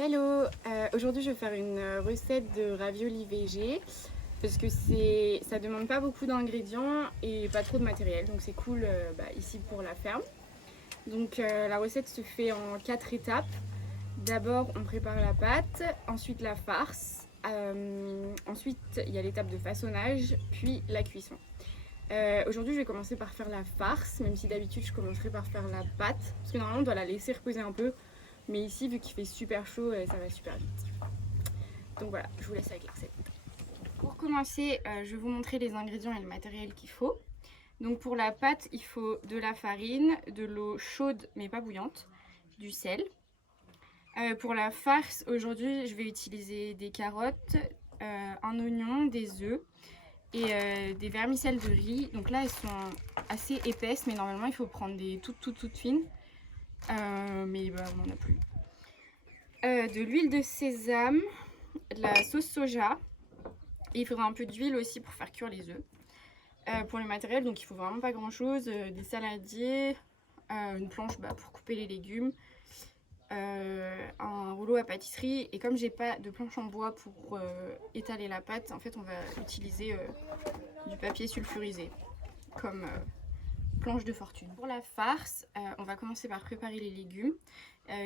Hello, aujourd'hui je vais faire une recette de ravioli végé parce que ça demande pas beaucoup d'ingrédients et pas trop de matériel, donc c'est cool ici pour la ferme. Donc la recette se fait en 4 étapes. D'abord on prépare la pâte, ensuite la farce, ensuite il y a l'étape de façonnage, puis la cuisson. Aujourd'hui je vais commencer par faire la farce, même si d'habitude je commencerai par faire la pâte, parce que normalement on doit la laisser reposer un peu. Mais ici, vu qu'il fait super chaud, ça va super vite. Donc voilà, je vous laisse avec la recette. Pour commencer, je vais vous montrer les ingrédients et le matériel qu'il faut. Donc pour la pâte, il faut de la farine, de l'eau chaude mais pas bouillante, du sel. Pour la farce, aujourd'hui, je vais utiliser des carottes, un oignon, des œufs et des vermicelles de riz. Donc là, elles sont assez épaisses, mais normalement, il faut prendre des toutes fines. Mais on n'en a plus. De l'huile de sésame, de la sauce soja et il faudra un peu d'huile aussi pour faire cuire les œufs. Pour le matériel, donc il faut vraiment pas grand chose, des saladiers, une planche pour couper les légumes, un rouleau à pâtisserie, et comme j'ai pas de planche en bois pour étaler la pâte, en fait on va utiliser du papier sulfurisé comme planche de fortune. Pour la farce, on va commencer par préparer les légumes.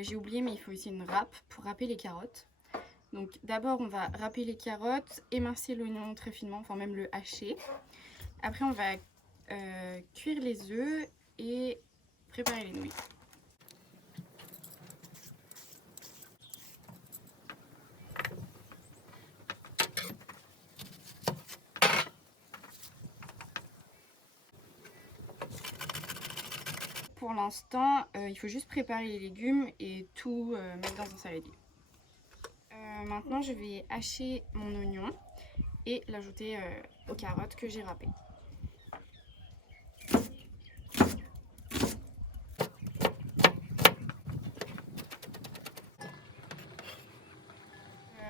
J'ai oublié, mais il faut aussi une râpe pour râper les carottes. Donc d'abord on va râper les carottes, émincer l'oignon très finement, enfin même le hacher. Après on va cuire les œufs et préparer les nouilles. Pour l'instant, il faut juste préparer les légumes et tout mettre dans un saladier. Maintenant je vais hacher mon oignon et l'ajouter aux carottes que j'ai râpées.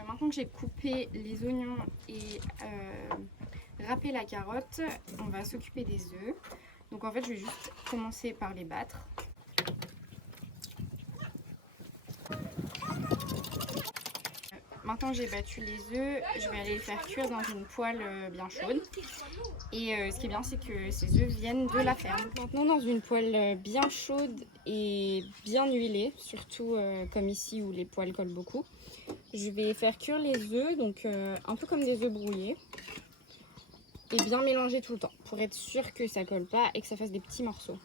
Maintenant que j'ai coupé les oignons et râpé la carotte, on va s'occuper des œufs. Donc en fait je vais juste commencer par les battre. Maintenant que j'ai battu les œufs, je vais aller les faire cuire dans une poêle bien chaude. Et ce qui est bien, c'est que ces œufs viennent de la ferme. Maintenant, dans une poêle bien chaude et bien huilée, surtout comme ici où les poêles collent beaucoup, je vais faire cuire les œufs, donc un peu comme des œufs brouillés, et bien mélanger tout le temps pour être sûr que ça colle pas et que ça fasse des petits morceaux.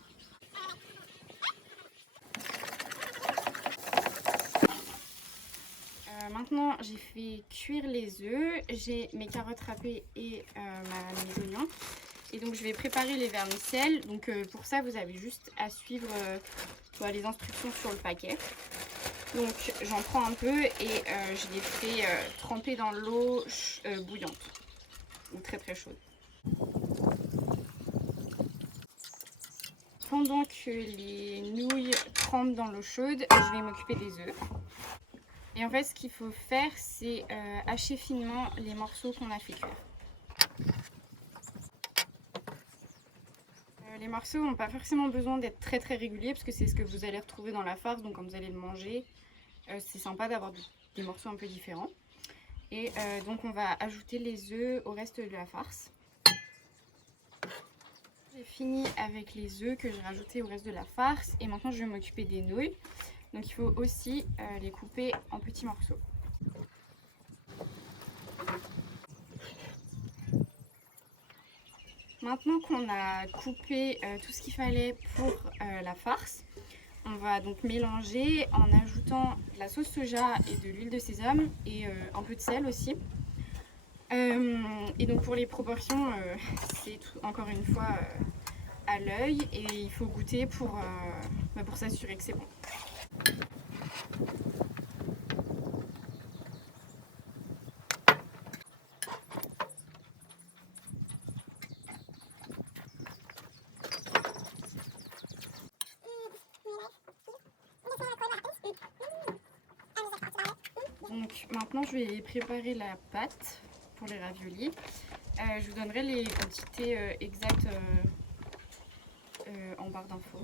Maintenant, j'ai fait cuire les œufs, j'ai mes carottes râpées et mes oignons. Et donc je vais préparer les vermicelles. Donc pour ça, vous avez juste à suivre les instructions sur le paquet. Donc j'en prends un peu et je les fais tremper dans l'eau bouillante ou très très chaude. Pendant que les nouilles trempent dans l'eau chaude, je vais m'occuper des œufs. Et en fait, ce qu'il faut faire, c'est hacher finement les morceaux qu'on a fait cuire. Les morceaux n'ont pas forcément besoin d'être très très réguliers parce que c'est ce que vous allez retrouver dans la farce, donc quand vous allez le manger, c'est sympa d'avoir des morceaux un peu différents. Et donc on va ajouter les œufs au reste de la farce. J'ai fini avec les œufs que j'ai rajoutés au reste de la farce et maintenant je vais m'occuper des nouilles. Donc il faut aussi les couper en petits morceaux. Maintenant qu'on a coupé tout ce qu'il fallait pour la farce, on va donc mélanger en ajoutant de la sauce soja et de l'huile de sésame et un peu de sel aussi. Et donc pour les proportions, c'est encore une fois à l'œil et il faut goûter pour s'assurer que c'est bon. Donc maintenant je vais préparer la pâte pour les raviolis. Je vous donnerai les quantités exactes en barre d'infos.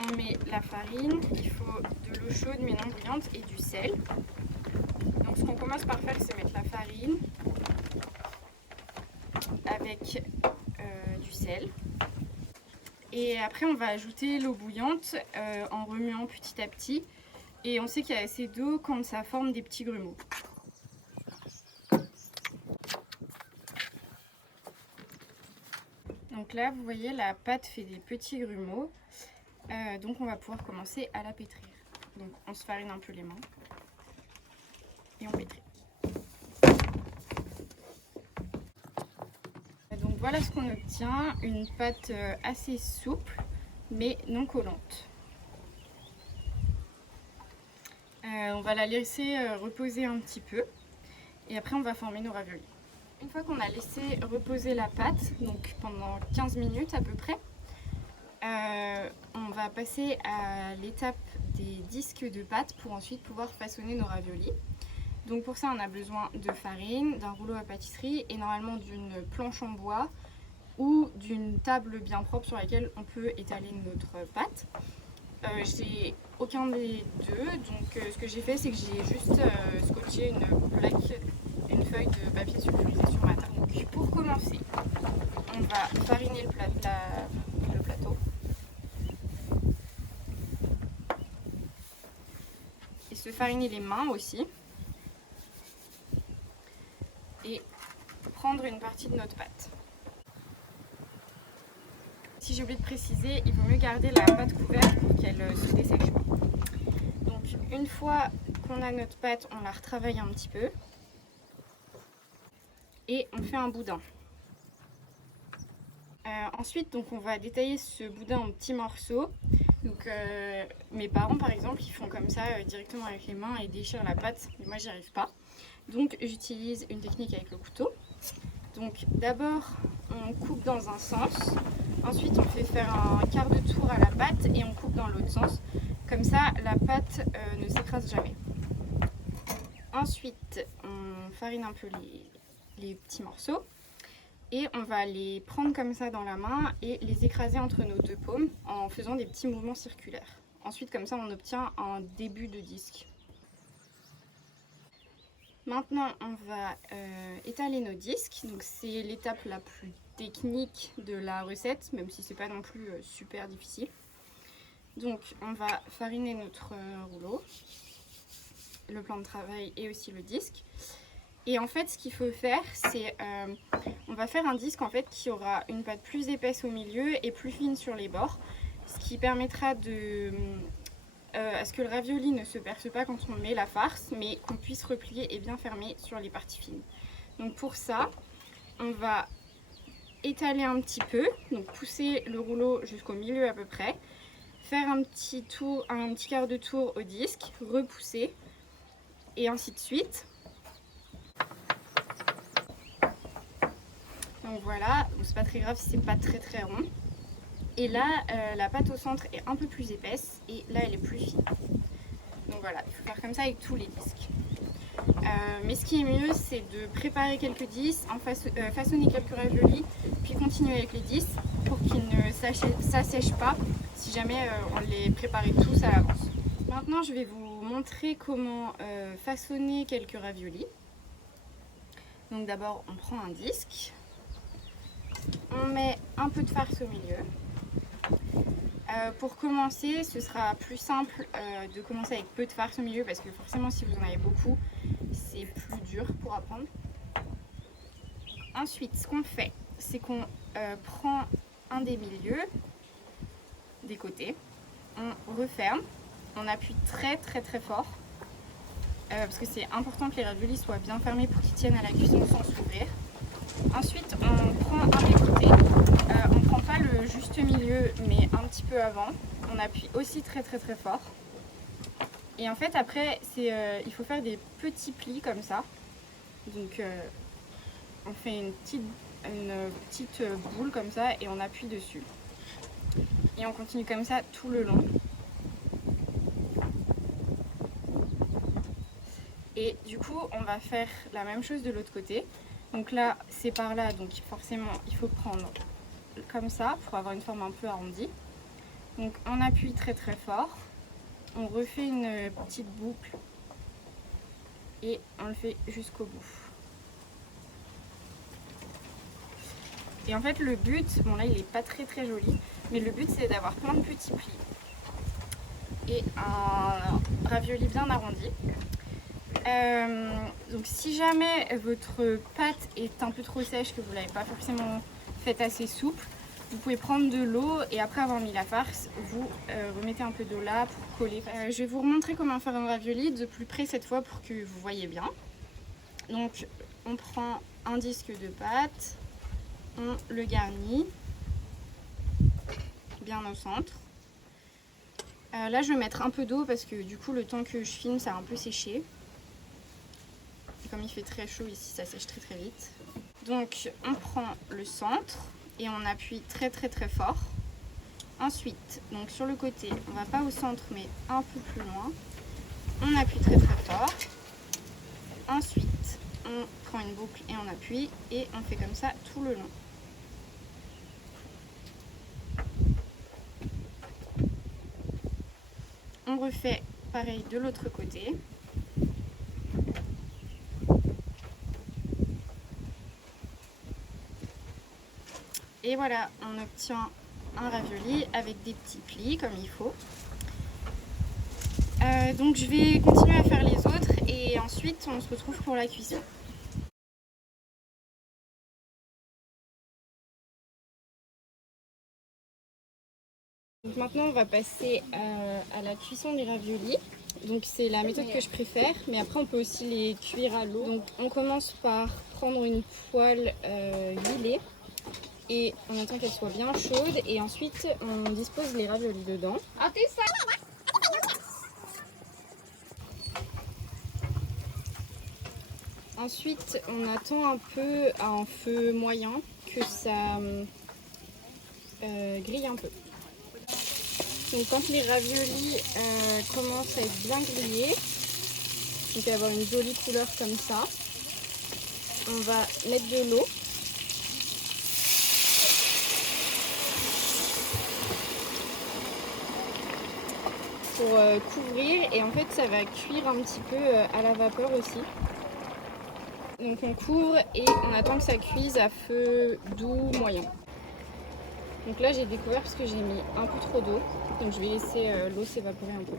on met la farine, il faut de l'eau chaude mais non bouillante et du sel. Donc ce qu'on commence par faire, c'est mettre la farine avec du sel. Et après on va ajouter l'eau bouillante en remuant petit à petit. Et on sait qu'il y a assez d'eau quand ça forme des petits grumeaux. Donc là, vous voyez, la pâte fait des petits grumeaux. Donc on va pouvoir commencer à la pétrir. Donc on se farine un peu les mains et on pétrit. Donc voilà ce qu'on obtient, une pâte assez souple mais non collante. On va la laisser reposer un petit peu et après on va former nos raviolis. Une fois qu'on a laissé reposer la pâte, donc pendant 15 minutes à peu près, on va passer à l'étape des disques de pâte pour ensuite pouvoir façonner nos raviolis. Donc pour ça on a besoin de farine, d'un rouleau à pâtisserie et normalement d'une planche en bois ou d'une table bien propre sur laquelle on peut étaler notre pâte. J'ai aucun des deux, donc ce que j'ai fait c'est que j'ai juste scotché une feuille de papier sulfurisé sur ma table. Donc pour commencer, on va fariner le plateau. Et se fariner les mains aussi. Et prendre une partie de notre pâte. Si j'ai oublié de préciser, il vaut mieux garder la pâte couverte pour qu'elle ne se dessèche pas. Donc une fois qu'on a notre pâte, on la retravaille un petit peu. Et on fait un boudin. Ensuite, donc, on va détailler ce boudin en petits morceaux. Donc, mes parents, par exemple, ils font comme ça directement avec les mains et déchirent la pâte. Mais moi, j'y arrive pas. Donc, j'utilise une technique avec le couteau. Donc, d'abord, on coupe dans un sens. Ensuite, on fait faire un quart de tour à la pâte et on coupe dans l'autre sens. Comme ça, la pâte ne s'écrase jamais. Ensuite, on farine un peu les petits morceaux et on va les prendre comme ça dans la main et les écraser entre nos deux paumes en faisant des petits mouvements circulaires. Ensuite, comme ça, on obtient un début de disque. Maintenant, on va étaler nos disques. Donc, c'est l'étape la plus technique de la recette, même si c'est pas non plus super difficile. Donc, on va fariner notre rouleau, le plan de travail et aussi le disque. Et en fait, ce qu'il faut faire, c'est on va faire un disque en fait qui aura une pâte plus épaisse au milieu et plus fine sur les bords, ce qui permettra à ce que le ravioli ne se perce pas quand on met la farce, mais qu'on puisse replier et bien fermer sur les parties fines. Donc pour ça, on va étaler un petit peu, donc pousser le rouleau jusqu'au milieu à peu près, faire un petit quart de tour au disque, repousser et ainsi de suite. Donc voilà, c'est pas très grave si c'est pas très rond. Et là, la pâte au centre est un peu plus épaisse et là elle est plus fine. Donc voilà, il faut faire comme ça avec tous les disques. Mais ce qui est mieux, c'est de préparer quelques disques, façonner quelques raviolis, puis continuer avec les disques pour qu'ils ne s'assèchent pas si jamais on les préparait tous à l'avance. Maintenant, je vais vous montrer comment façonner quelques raviolis. Donc d'abord, on prend un disque, on met un peu de farce au milieu. Pour commencer, ce sera plus simple de commencer avec peu de farce au milieu parce que forcément si vous en avez beaucoup, c'est plus dur pour apprendre. Ensuite, ce qu'on fait, c'est qu'on prend un des milieux, des côtés, on referme, on appuie très fort parce que c'est important que les raviolis soient bien fermés pour qu'ils tiennent à la cuisson sans s'ouvrir. Ensuite, on prend un des côtés, on ne prend pas le juste milieu, mais un petit peu avant. On appuie aussi très fort. Et en fait, après, il faut faire des petits plis comme ça. Donc, on fait une petite boule comme ça et on appuie dessus. Et on continue comme ça tout le long. Et du coup, on va faire la même chose de l'autre côté. Donc là, c'est par là, donc forcément, il faut prendre comme ça pour avoir une forme un peu arrondie. Donc on appuie très très fort, on refait une petite boucle et on le fait jusqu'au bout. Et en fait le but, bon là il est pas très très joli, mais le but c'est d'avoir plein de petits plis et un ravioli bien arrondi. Donc si jamais votre pâte est un peu trop sèche, que vous ne l'avez pas forcément faite assez souple, vous pouvez prendre de l'eau et après avoir mis la farce, vous remettez un peu d'eau là pour coller. Je vais vous remontrer comment faire un ravioli de plus près cette fois pour que vous voyez bien. Donc on prend un disque de pâte, on le garnit bien au centre. Là je vais mettre un peu d'eau parce que du coup le temps que je filme ça a un peu séché. Et comme il fait très chaud ici ça sèche très très vite. Donc on prend le centre et on appuie très très très fort. Ensuite, donc sur le côté, on va pas au centre mais un peu plus loin. On appuie très très fort. Ensuite, on prend une boucle et on appuie et on fait comme ça tout le long. On refait pareil de l'autre côté. Et voilà, on obtient un ravioli avec des petits plis comme il faut. Donc je vais continuer à faire les autres et ensuite on se retrouve pour la cuisson. Donc maintenant on va passer à la cuisson des raviolis. Donc c'est la méthode que je préfère, mais après on peut aussi les cuire à l'eau. Donc on commence par prendre une poêle huilée et on attend qu'elle soit bien chaude et ensuite on dispose les raviolis dedans. Ensuite on attend un peu à un feu moyen que ça grille un peu. Donc quand les raviolis commencent à être bien grillés, donc à avoir une jolie couleur comme ça, on va mettre de l'eau. Pour couvrir et en fait ça va cuire un petit peu à la vapeur aussi. Donc on couvre et on attend que ça cuise à feu doux moyen. Donc là j'ai découvert parce que j'ai mis un peu trop d'eau, donc je vais laisser l'eau s'évaporer un peu.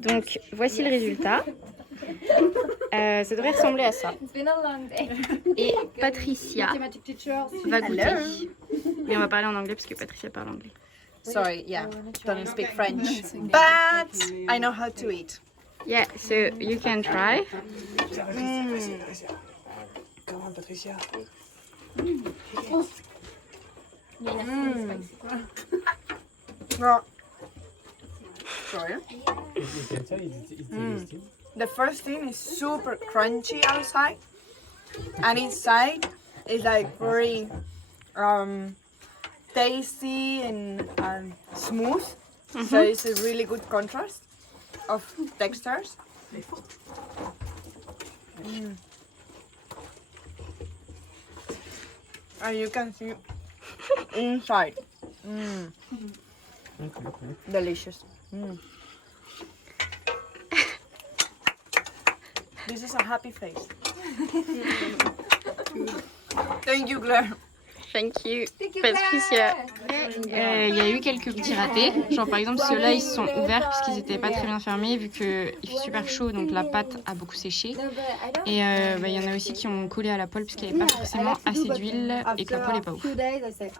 Donc voici le résultat. Ça devrait ressembler à ça. Et Patricia va goûter. Mais on va parler en anglais parce que Patricia parle anglais. Sorry, yeah, don't speak French, but I know how to eat. Yeah, so you can try. Come on, Patricia. Well, sorry. You can tell it's tasty. The first thing is super crunchy outside, and inside is like very tasty and smooth. So it's a really good contrast of textures. And you can see inside. Delicious. This is a happy face. Thank you, Claire. Thank you, Patricia. Il y a eu quelques petits ratés. Genre par exemple ceux-là ils se sont ouverts parce qu'ils n'étaient pas très bien fermés vu qu'il fait super chaud donc la pâte a beaucoup séché. Et il y en a aussi qui ont collé à la poêle parce qu'il n'y avait pas forcément assez d'huile et que la poêle n'est pas ouf.